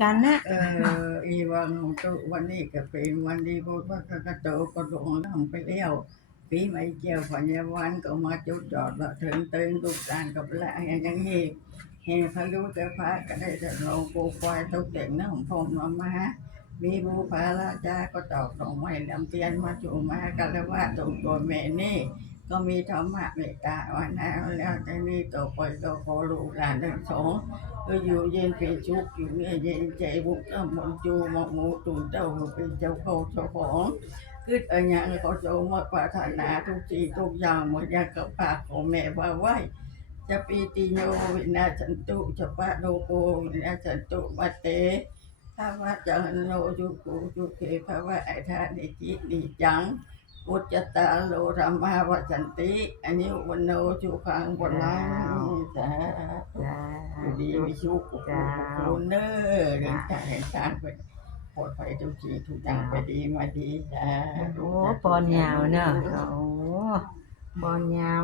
กันนะเอออีวังตุวันนี้ก็เป็นวันดีพุทธกระโตก็ลงน้ำไปแล้วปีใหม่เจียวพันยาวันก็มาจุดจอดว่าถึงเตือนลูกตานกับละอย่างนี้เฮพายุแต่พระก็ได้แต่เราปูควายตกแต่งน้ำพรมมามามีบูพาราจาก็ตอกดอกไม้ลำเตียนมาจูมากันแล้วว่าตรงตัวแม่นี่ ก็มีธรรมะเมตตาวันนั้นแล้วจะมีต่อไปก็ขอลูกหลานทั้งสองก็อยู่เย็นเป็นชุกอยู่เนี่ยเย็นใจบุกก็มนจูมอกหมูตุ่นเจ้าเป็นเจ้าเขาเจ้าของคืออันยังเขาจะมาปรารถนาทุกสิ่งทุกอย่างเหมือนอย่างกับปากของแม่ว่าไวจะปีติโยวินาสันตุจะปะโลโกวินาสันตุมาเตถ้าว่าจังโนจุกูจุเคภาวะไอทานิจินิจัง พุทธตาโลธรรมาวจันติอันนี้วันโนจุขังบนลังสาธุจ้าดีมีชุกคุณเนอร์เดินทางเดินทางไปปลอดภัยทุกทีทุกอย่างไปดีมาดีจ้าโอ้ปอนยาวเนอะโอ้ปอนยาว